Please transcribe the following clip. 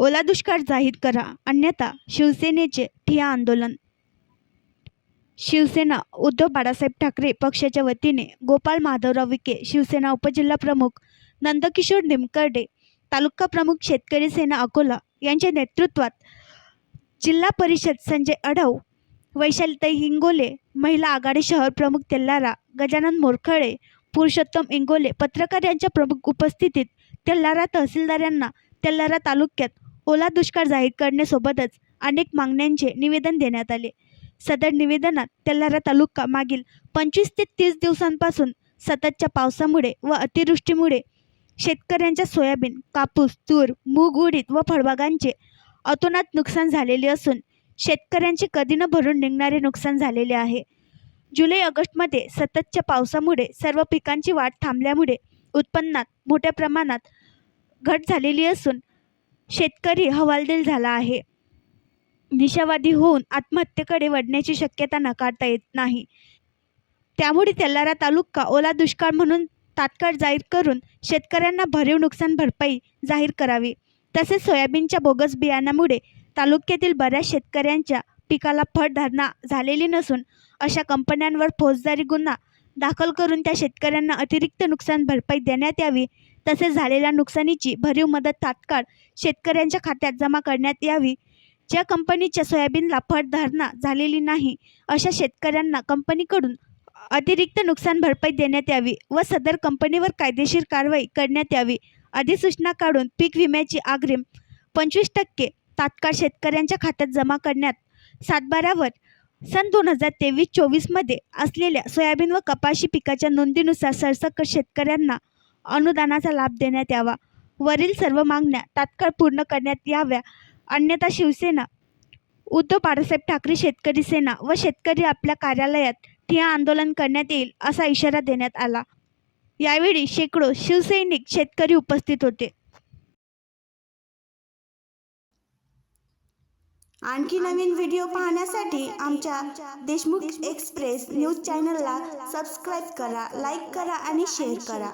ओला दुष्काळ जाहीर करा, अन्यथा शिवसेनेचे ठिय्या आंदोलन. शिवसेना उद्धव बाळासाहेब ठाकरे पक्षाच्या वतीने गोपाळ माधवराव विखे, शिवसेना उपजिल्हाप्रमुख नंदकिशोर निमकर्डे, तालुका प्रमुख शेतकरी सेना अकोला यांच्या नेतृत्वात जिल्हा परिषद संजय अढाव, वैशालीताई हिंगोले, महिला आघाडी शहर प्रमुख तेल्लारा, गजानन मोरखळे, पुरुषोत्तम इंगोले पत्रकार यांच्या प्रमुख उपस्थितीत तेल्लारा तहसीलदार यांना तेल्लारा तालुक्यात ओला दुष्काळ जाहीर करण्यासोबतच अनेक मागण्यांचे निवेदन देण्यात आले. सदर निवेदनात तेल्लारा तालुका मागील 25 ते 30 दिवसांपासून सततच्या पावसामुळे व अतिवृष्टीमुळे शेतकऱ्यांच्या सोयाबीन, कापूस, तूर, मूग, उडीद व फळबागांचे अतोनात नुकसान झालेले असून शेतकऱ्यांचे कधी न भरून निघणारे नुकसान झालेले आहे. जुलै-ऑगस्टमध्ये सततच्या पावसामुळे सर्व पिकांची वाढ थांबल्यामुळे उत्पन्नात मोठ्या प्रमाणात घट झालेली असून शेतकरी हवालदिल झाला आहे. निराशावादी होऊन आत्महत्येकडे वळण्याची शक्यता नाकारता येत नाही. त्यामुळे तेल्लारा तालुका ओला दुष्काळ म्हणून तात्काळ जाहीर करून शेतकऱ्यांना भरीव नुकसान भरपाई जाहीर करावी. तसेच सोयाबीनच्या बोगस बियाण्यामुळे तालुक्यातील बऱ्याच शेतकऱ्यांच्या पिकाला फळधारणा झालेली नसून अशा कंपन्यांवर फौजदारी गुन्हा दाखल करून त्या शेतकऱ्यांना अतिरिक्त नुकसान भरपाई देण्यात यावी. तसेच झालेल्या नुकसानीची भरीव मदत तात्काळ शेतकऱ्यांच्या खात्यात जमा करण्यात यावी. ज्या कंपनीच्या सोयाबीनला फळधारणा झालेली नाही अशा शेतकऱ्यांना कंपनीकडून अतिरिक्त नुकसान भरपाई देण्यात यावी व सदर कंपनीवर कायदेशीर कारवाई करण्यात यावी. अधिसूचना काढून पीक विम्याची अग्रिम 25% तात्काळ शेतकऱ्यांच्या खात्यात जमा करण्यात. सातबाऱ्यावर सन 2023-24 मध्ये असलेल्या सोयाबीन व कपाशी पिकाच्या नोंदीनुसार सरसकट शेतकऱ्यांना अनुदानाचा लाभ देण्यात यावा. वरील सर्व मागण्या तात्काळ पूर्ण करण्यात याव्या, अन्यथा शिवसेना उद्धव बाळासाहेब ठाकरे शेतकरी सेना व शेतकरी आपल्या कार्यालयात ठिय्या आंदोलन करण्यात येईल असा इशारा देण्यात आला. यावेळी शेकडो शिवसैनिक शेतकरी उपस्थित होते. आणखी नवीन व्हिडिओ पाहण्यासाठी आमच्या देशमुख एक्सप्रेस न्यूज चॅनलला सबस्क्राईब करा, लाईक करा आणि शेअर करा.